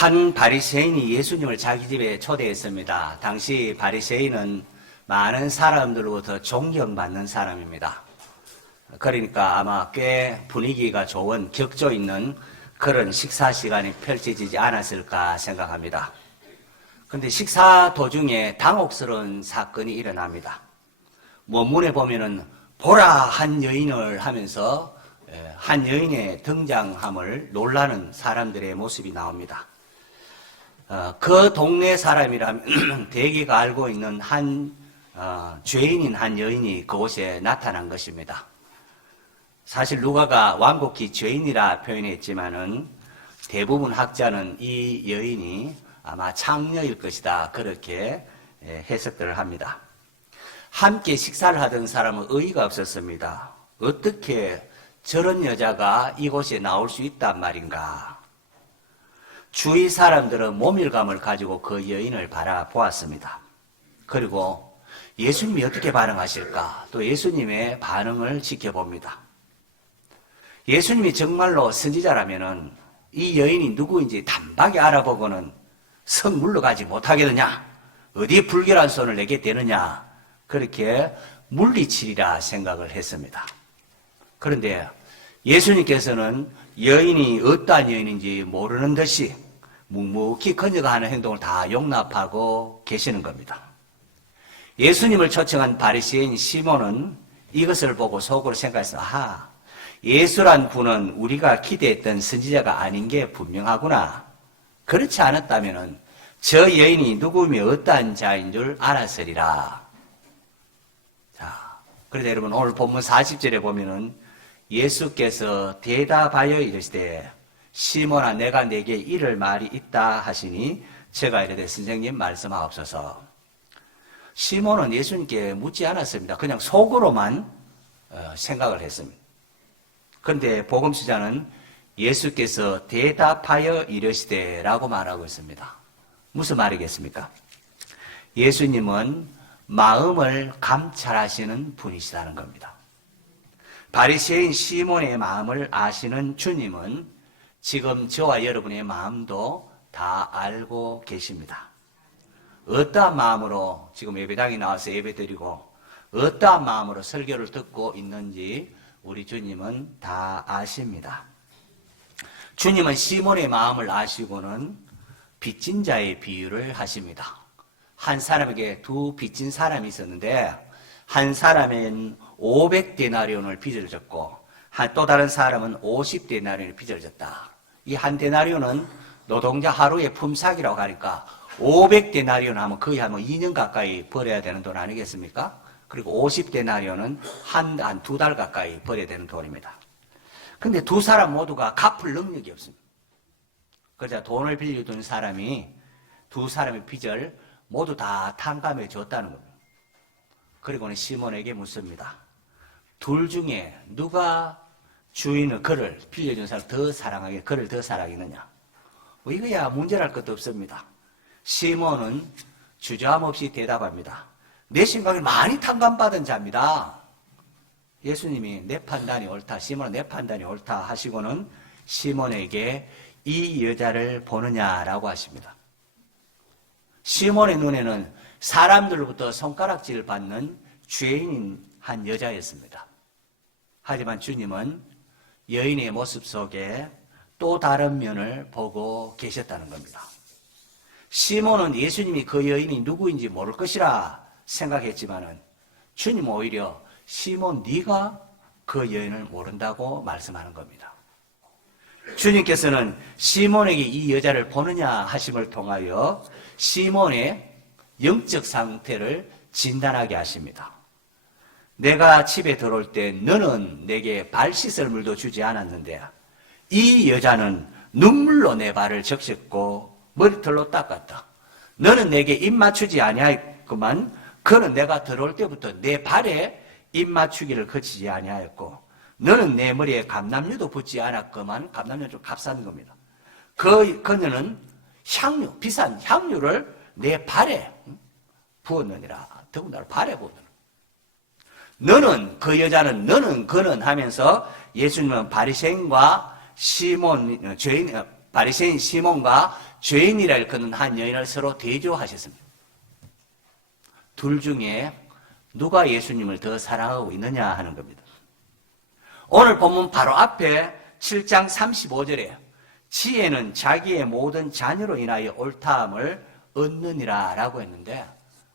한 바리새인이 예수님을 자기 집에 초대했습니다. 당시 바리새인은 많은 사람들로부터 존경받는 사람입니다. 그러니까 아마 꽤 분위기가 좋은 격조 있는 그런 식사 시간이 펼쳐지지 않았을까 생각합니다. 그런데 식사 도중에 당혹스러운 사건이 일어납니다. 원문에 보면은 보라 한 여인을 하면서 한 여인의 등장함을 놀라는 사람들의 모습이 나옵니다. 그 동네 사람이라면 대개가 알고 있는 죄인인 한 여인이 그곳에 나타난 것입니다. 사실 누가가 완곡히 죄인이라 표현했지만은 대부분 학자는 이 여인이 아마 창녀일 것이다, 그렇게 해석들을 합니다. 함께 식사를 하던 사람은 의의가 없었습니다. 어떻게 저런 여자가 이곳에 나올 수 있단 말인가? 주위 사람들은 모멸감을 가지고 그 여인을 바라보았습니다. 그리고 예수님이 어떻게 반응하실까? 또 예수님의 반응을 지켜봅니다. 예수님이 정말로 선지자라면은 이 여인이 누구인지 단박에 알아보고는 성 물러가지 못하겠느냐? 어디에 불결한 손을 내게 되느냐? 그렇게 물리치리라 생각을 했습니다. 그런데 예수님께서는 여인이 어떠한 여인인지 모르는 듯이 묵묵히 그녀가 하는 행동을 다 용납하고 계시는 겁니다. 예수님을 초청한 바리새인 시몬은 이것을 보고 속으로 생각했습니다. 아하, 예수란 분은 우리가 기대했던 선지자가 아닌 게 분명하구나. 그렇지 않았다면 저 여인이 누구며 어떠한 자인 줄 알았으리라. 자, 그런데 여러분 오늘 본문 40절에 보면은 예수께서 대답하여 이르시되 시몬아 내가 네게 이를 말이 있다 하시니 제가 이르되 선생님 말씀하옵소서. 시몬은 예수님께 묻지 않았습니다. 그냥 속으로만 생각을 했습니다. 그런데 복음서자는 예수께서 대답하여 이르시되 라고 말하고 있습니다. 무슨 말이겠습니까? 예수님은 마음을 감찰하시는 분이시다는 겁니다. 바리새인 시몬의 마음을 아시는 주님은 지금 저와 여러분의 마음도 다 알고 계십니다. 어떠한 마음으로 지금 예배당에 나와서 예배드리고 어떠한 마음으로 설교를 듣고 있는지 우리 주님은 다 아십니다. 주님은 시몬의 마음을 아시고는 빚진 자의 비유를 하십니다. 한 사람에게 두 빚진 사람이 있었는데 한 사람은 500데나리온을 빚을 졌고 또 다른 사람은 50데나리온을 빚을 졌다. 이 한 데나리온은 노동자 하루의 품삯이라고 하니까 500데나리온 하면 거의 한 2년 가까이 벌어야 되는 돈 아니겠습니까? 그리고 50데나리온은 한 두 달 가까이 벌어야 되는 돈입니다. 근데 두 사람 모두가 갚을 능력이 없습니다. 그러자 돈을 빌려준 사람이 두 사람의 빚을 모두 다 탕감해 줬다는 겁니다. 그리고는 시몬에게 묻습니다. 둘 중에 누가 주인을 그를 빌려준 사람 더 사랑하게 그를 더 사랑했느냐? 이거야 문제랄 것도 없습니다. 시몬은 주저함 없이 대답합니다. 내 생각에 많이 탕감받은 자입니다. 예수님이 내 판단이 옳다, 시몬은 내 판단이 옳다 하시고는 시몬에게 이 여자를 보느냐라고 하십니다. 시몬의 눈에는 사람들로부터 손가락질을 받는 죄인인 한 여자였습니다. 하지만 주님은 여인의 모습 속에 또 다른 면을 보고 계셨다는 겁니다. 시몬은 예수님이 그 여인이 누구인지 모를 것이라 생각했지만은 주님은 오히려 시몬 네가 그 여인을 모른다고 말씀하는 겁니다. 주님께서는 시몬에게 이 여자를 보느냐 하심을 통하여 시몬의 영적 상태를 진단하게 하십니다. 내가 집에 들어올 때 너는 내게 발 씻을 물도 주지 않았는데 이 여자는 눈물로 내 발을 적셨고 머리털로 닦았다. 너는 내게 입 맞추지 아니하였구만. 그는 내가 들어올 때부터 내 발에 입 맞추기를 그치지 아니하였고 너는 내 머리에 감람류도 붙지 않았구만. 감람류는 좀 값싼 겁니다. 그녀는 향유, 비싼 향유를 내 발에 부었느니라. 더군다나 발에 부었느니라. 너는 그 여자는 너는 그는 하면서 예수님은 바리새인 시몬과 죄인이라 일컫는 한 여인을 서로 대조하셨습니다. 둘 중에 누가 예수님을 더 사랑하고 있느냐 하는 겁니다. 오늘 본문 바로 앞에 7장 35절에 지혜는 자기의 모든 자녀로 인하여 옳다함을 얻느니라 라고 했는데,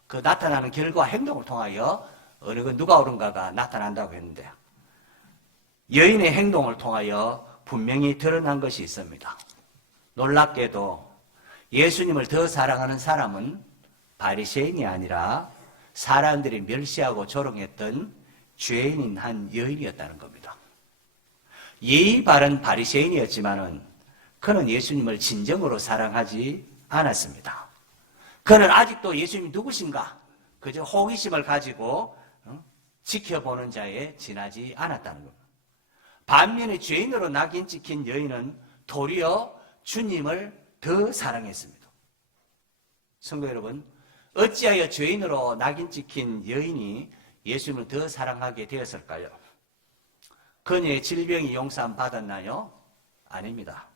그 나타나는 결과 행동을 통하여 어느 건 누가 옳은가가 나타난다고 했는데, 여인의 행동을 통하여 분명히 드러난 것이 있습니다. 놀랍게도 예수님을 더 사랑하는 사람은 바리새인이 아니라 사람들이 멸시하고 조롱했던 죄인인 한 여인이었다는 겁니다. 예의 바른 바리새인이었지만은 그는 예수님을 진정으로 사랑하지 않았습니다. 그는 아직도 예수님이 누구신가 그저 호기심을 가지고 지켜보는 자에 지나지 않았다는 겁니다. 반면에 죄인으로 낙인 찍힌 여인은 도리어 주님을 더 사랑했습니다. 성도 여러분, 어찌하여 죄인으로 낙인 찍힌 여인이 예수님을 더 사랑하게 되었을까요? 그녀의 질병이 용서받았나요? 아닙니다.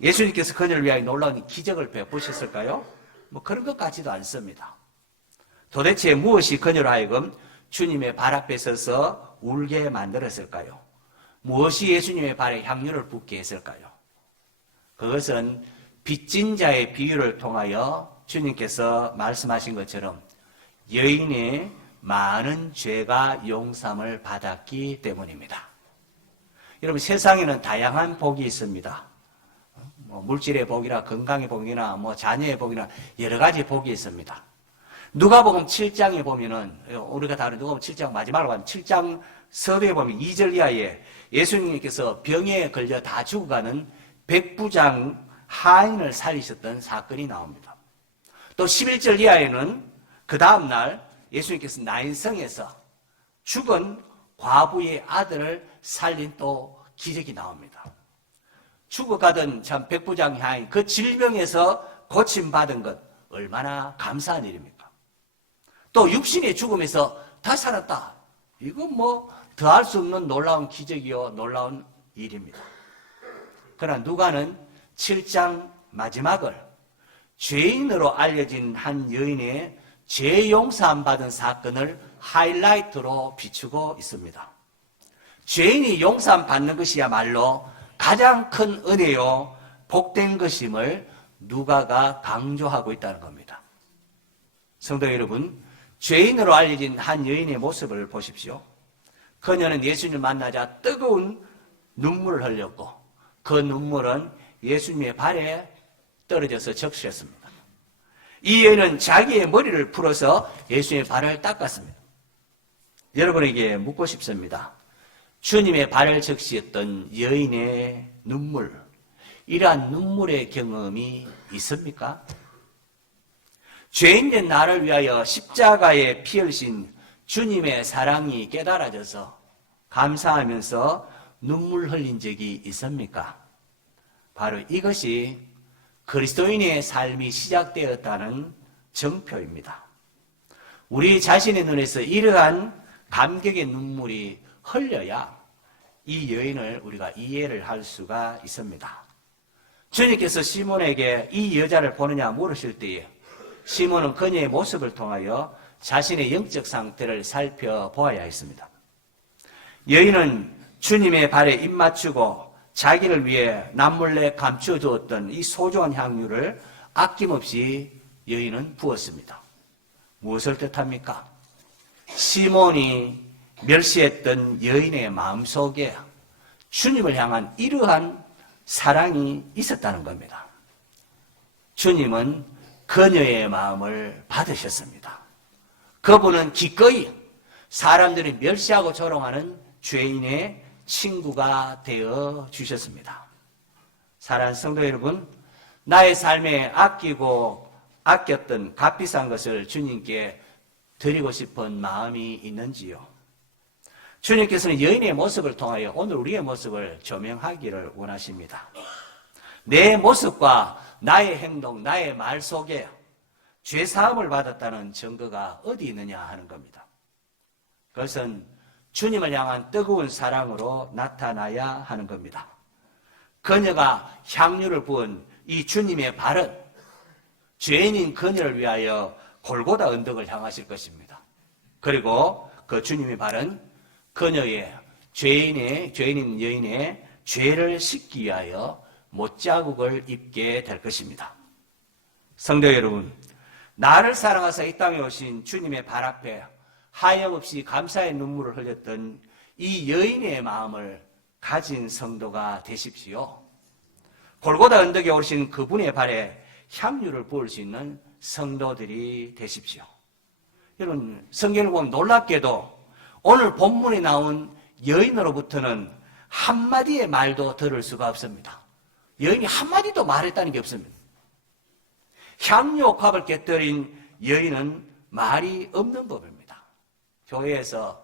예수님께서 그녀를 위하여 놀라운 기적을 베푸셨을까요? 그런 것 같지도 않습니다. 도대체 무엇이 그녀로 하여금 주님의 발 앞에 서서 울게 만들었을까요? 무엇이 예수님의 발에 향유를 붓게 했을까요? 그것은 빚진 자의 비유를 통하여 주님께서 말씀하신 것처럼 여인의 많은 죄가 용서함을 받았기 때문입니다. 여러분, 세상에는 다양한 복이 있습니다. 물질의 복이나 건강의 복이나 자녀의 복이나 여러 가지 복이 있습니다. 누가복음 7장에 보면은, 우리가 다른 누가복음 7장 마지막으로 가면 7장 서두에 보면 2절 이하에 예수님께서 병에 걸려 다 죽어가는 백부장 하인을 살리셨던 사건이 나옵니다. 또 11절 이하에는 그 다음날 예수님께서 나인성에서 죽은 과부의 아들을 살린 또 기적이 나옵니다. 죽어가던 참 백부장 하인, 그 질병에서 고침받은 것 얼마나 감사한 일입니까? 또 육신의 죽음에서 다 살았다. 이건 더할 수 없는 놀라운 기적이요 놀라운 일입니다. 그러나 누가는 7장 마지막을 죄인으로 알려진 한 여인의 죄 용서함 받은 사건을 하이라이트로 비추고 있습니다. 죄인이 용서함 받는 것이야말로 가장 큰 은혜요 복된 것임을 누가가 강조하고 있다는 겁니다. 성도 여러분, 죄인으로 알려진 한 여인의 모습을 보십시오. 그녀는 예수님을 만나자 뜨거운 눈물을 흘렸고 그 눈물은 예수님의 발에 떨어져서 적셨습니다. 이 여인은 자기의 머리를 풀어서 예수님의 발을 닦았습니다. 여러분에게 묻고 싶습니다. 주님의 발을 적시했던 여인의 눈물, 이러한 눈물의 경험이 있습니까? 죄인된 나를 위하여 십자가에 피 흘리신 주님의 사랑이 깨달아져서 감사하면서 눈물 흘린 적이 있습니까? 바로 이것이 그리스도인의 삶이 시작되었다는 증표입니다. 우리 자신의 눈에서 이러한 감격의 눈물이 흘려야 이 여인을 우리가 이해를 할 수가 있습니다. 주님께서 시몬에게 이 여자를 보느냐 물으실 때에 시몬은 그녀의 모습을 통하여 자신의 영적 상태를 살펴보아야 했습니다. 여인은 주님의 발에 입 맞추고 자기를 위해 남몰래 감추어 두었던 이 소중한 향유를 아낌없이 여인은 부었습니다. 무엇을 뜻합니까? 시몬이 멸시했던 여인의 마음속에 주님을 향한 이러한 사랑이 있었다는 겁니다. 주님은 그녀의 마음을 받으셨습니다. 그분은 기꺼이 사람들이 멸시하고 조롱하는 죄인의 친구가 되어 주셨습니다. 사랑하는 성도 여러분, 나의 삶에 아끼고 아꼈던 값비싼 것을 주님께 드리고 싶은 마음이 있는지요? 주님께서는 여인의 모습을 통하여 오늘 우리의 모습을 조명하기를 원하십니다. 내 모습과 나의 행동, 나의 말 속에 죄사함을 받았다는 증거가 어디 있느냐 하는 겁니다. 그것은 주님을 향한 뜨거운 사랑으로 나타나야 하는 겁니다. 그녀가 향유를 부은 이 주님의 발은 죄인인 그녀를 위하여 골고다 언덕을 향하실 것입니다. 그리고 그 주님의 발은 그녀의 죄인인 여인의 죄를 씻기 위하여 못자국을 입게 될 것입니다. 성도 여러분, 나를 사랑하사 이 땅에 오신 주님의 발 앞에 하염없이 감사의 눈물을 흘렸던 이 여인의 마음을 가진 성도가 되십시오. 골고다 언덕에 오르신 그분의 발에 향유를 부을 수 있는 성도들이 되십시오. 여러분, 성경을 보면 놀랍게도 오늘 본문에 나온 여인으로부터는 한마디의 말도 들을 수가 없습니다. 여인이 한마디도 말했다는 게 없습니다. 향유옥합을 깨뜨린 여인은 말이 없는 법입니다. 교회에서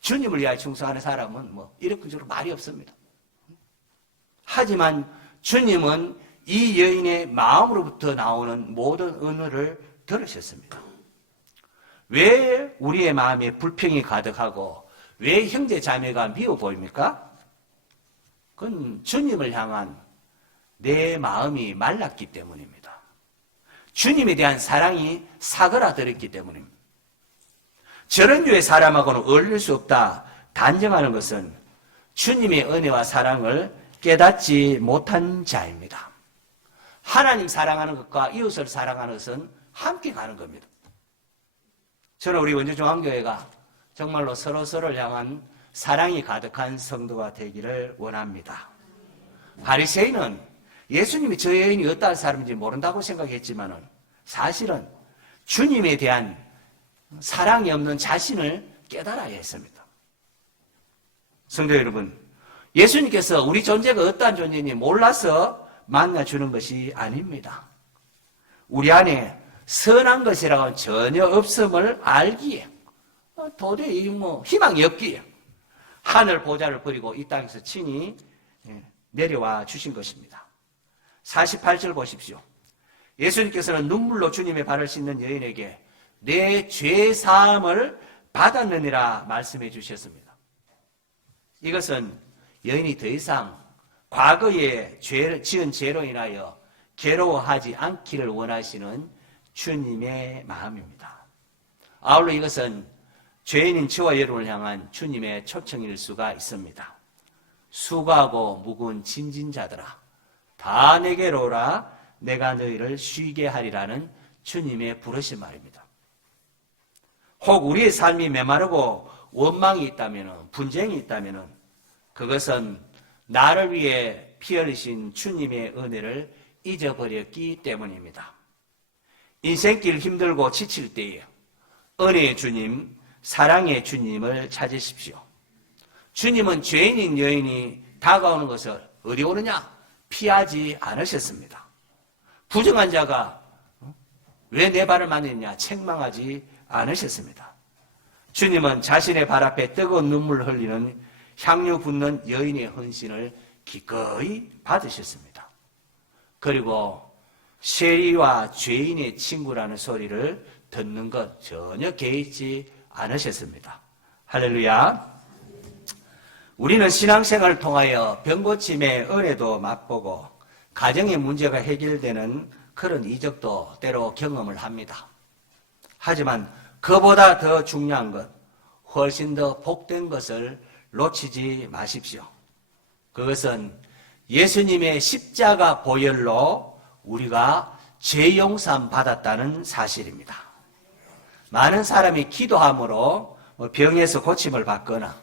주님을 위하여 충성하는 사람은 이런저런 말이 없습니다. 하지만 주님은 이 여인의 마음으로부터 나오는 모든 은혜를 들으셨습니다. 왜 우리의 마음에 불평이 가득하고 왜 형제 자매가 미워 보입니까? 그건 주님을 향한 내 마음이 말랐기 때문입니다. 주님에 대한 사랑이 사그라들었기 때문입니다. 저런 류의 사람하고는 어울릴 수 없다 단정하는 것은 주님의 은혜와 사랑을 깨닫지 못한 자입니다. 하나님 사랑하는 것과 이웃을 사랑하는 것은 함께 가는 겁니다. 저는 우리 원주중앙교회가 정말로 서로서로를 향한 사랑이 가득한 성도가 되기를 원합니다. 바리새인은 예수님이 저 여인이 어떠한 사람인지 모른다고 생각했지만 사실은 주님에 대한 사랑이 없는 자신을 깨달아야 했습니다. 성도 여러분, 예수님께서 우리 존재가 어떠한 존재인지 몰라서 만나주는 것이 아닙니다. 우리 안에 선한 것이라고는 전혀 없음을 알기에 도저히 희망이 없기에 하늘 보좌를 버리고 이 땅에서 친히 내려와 주신 것입니다. 48절 보십시오. 예수님께서는 눈물로 주님의 발을 씻는 여인에게 내 죄 사함을 받았느니라 말씀해 주셨습니다. 이것은 여인이 더 이상 과거에 지은 죄로 인하여 괴로워하지 않기를 원하시는 주님의 마음입니다. 아울러 이것은 죄인인 저와 여러분을 향한 주님의 초청일 수가 있습니다. 수고하고 무거운 짐진 자들아 다 내게로 오라 내가 너희를 쉬게 하리라는 주님의 부르신 말입니다. 혹 우리의 삶이 메마르고 원망이 있다면, 분쟁이 있다면 그것은 나를 위해 피 흘리신 주님의 은혜를 잊어버렸기 때문입니다. 인생길 힘들고 지칠 때에 은혜의 주님, 사랑의 주님을 찾으십시오. 주님은 죄인인 여인이 다가오는 것을 어디 오느냐? 피하지 않으셨습니다. 부정한 자가 왜 내 발을 만졌냐? 책망하지 않으셨습니다. 주님은 자신의 발 앞에 뜨거운 눈물을 흘리는 향유 붓는 여인의 헌신을 기꺼이 받으셨습니다. 그리고 세리와 죄인의 친구라는 소리를 듣는 것 전혀 개의치 않으셨습니다. 할렐루야. 우리는 신앙생활을 통하여 병고침의 은혜도 맛보고 가정의 문제가 해결되는 그런 이적도 때로 경험을 합니다. 하지만 그보다 더 중요한 것, 훨씬 더 복된 것을 놓치지 마십시오. 그것은 예수님의 십자가 보혈로 우리가 죄 용서함 받았다는 사실입니다. 많은 사람이 기도함으로 병에서 고침을 받거나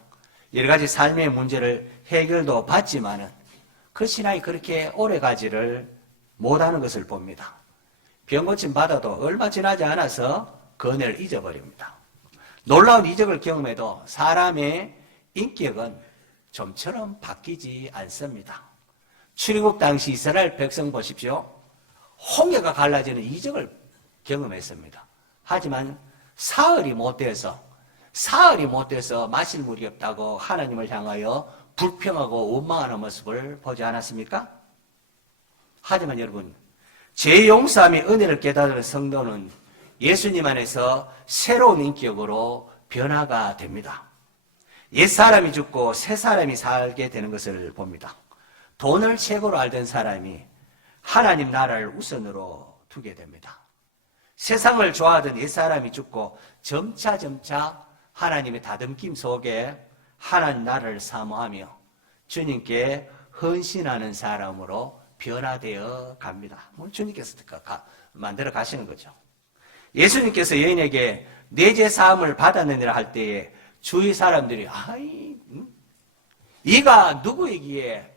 여러 가지 삶의 문제를 해결도 받지만은 그 신앙이 그렇게 오래가지를 못하는 것을 봅니다. 병 고침 받아도 얼마 지나지 않아서 그 은혜를 잊어버립니다. 놀라운 이적을 경험해도 사람의 인격은 좀처럼 바뀌지 않습니다. 출애굽 당시 이스라엘 백성 보십시오. 홍해가 갈라지는 이적을 경험했습니다. 하지만 사흘이 못 돼서 마실 물이 없다고 하나님을 향하여 불평하고 원망하는 모습을 보지 않았습니까? 하지만 여러분, 죄 용서함의 은혜를 깨달은 성도는 예수님 안에서 새로운 인격으로 변화가 됩니다. 옛사람이 죽고 새사람이 살게 되는 것을 봅니다. 돈을 최고로 알던 사람이 하나님 나라를 우선으로 두게 됩니다. 세상을 좋아하던 옛사람이 죽고 점차 하나님의 다듬김 속에 하나님 나라를 사모하며 주님께 헌신하는 사람으로 변화되어 갑니다. 주님께서 만들어 가시는 거죠. 예수님께서 여인에게 내 죄 사함을 받았느니라 할 때에 주위 사람들이 이가 누구이기에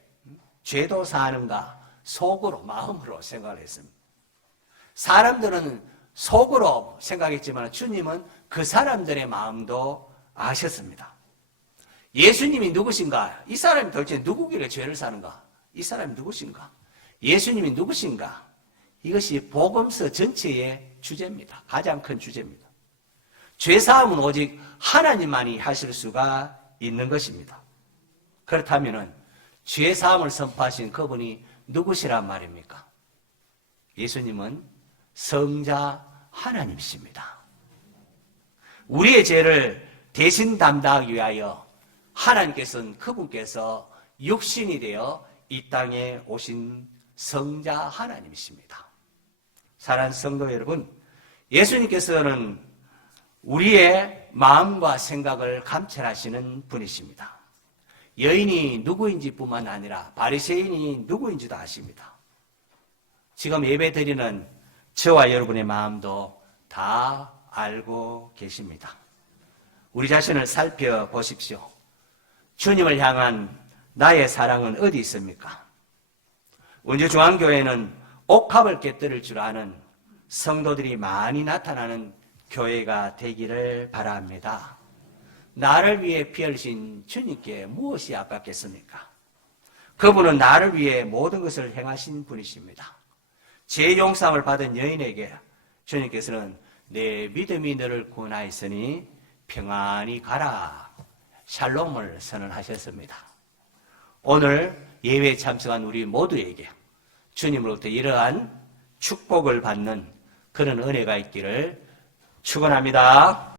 죄도 사하는가 속으로 마음으로 생각을 했습니다. 사람들은 속으로 생각했지만 주님은 그 사람들의 마음도 아셨습니다. 예수님이 누구신가? 이 사람이 도대체 누구길래 죄를 사는가? 이 사람이 누구신가? 예수님이 누구신가? 이것이 복음서 전체의 주제입니다. 가장 큰 주제입니다. 죄사함은 오직 하나님만이 하실 수가 있는 것입니다. 그렇다면 죄사함을 선포하신 그분이 누구시란 말입니까? 예수님은 성자 하나님이십니다. 우리의 죄를 대신 담당하기 위하여 하나님께서는 그분께서 육신이 되어 이 땅에 오신 성자 하나님이십니다. 사랑하는 성도 여러분, 예수님께서는 우리의 마음과 생각을 감찰하시는 분이십니다. 여인이 누구인지 뿐만 아니라 바리새인이 누구인지도 아십니다. 지금 예배 드리는 저와 여러분의 마음도 다 알고 계십니다. 우리 자신을 살펴보십시오. 주님을 향한 나의 사랑은 어디 있습니까? 원주중앙교회는 옥합을 꿰뚫을 줄 아는 성도들이 많이 나타나는 교회가 되기를 바랍니다. 나를 위해 피 흘리신 주님께 무엇이 아깝겠습니까? 그분은 나를 위해 모든 것을 행하신 분이십니다. 죄 용서함을 받은 여인에게 주님께서는 내 믿음이 너를 구원하였으니 평안히 가라 샬롬을 선언하셨습니다. 오늘 예배에 참석한 우리 모두에게 주님으로부터 이러한 축복을 받는 그런 은혜가 있기를 축원합니다.